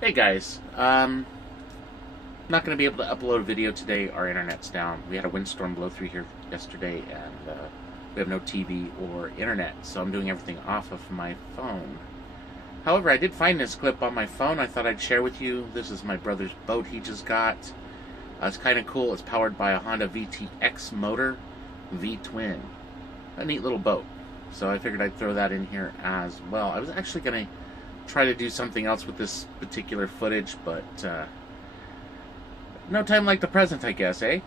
Hey guys, not going to be able to upload a video today. Our internet's down. We had a windstorm blow through here yesterday, and we have no TV or internet, so I'm doing everything off of my phone. However, I did find this clip on my phone. I thought I'd share with you. This is my brother's boat he just got. It's kind of cool. It's powered by a Honda VTX motor, V-twin. A neat little boat. So I figured I'd throw that in here as well. I was actually going to try to do something else with this particular footage, but no time like the present, I guess, eh?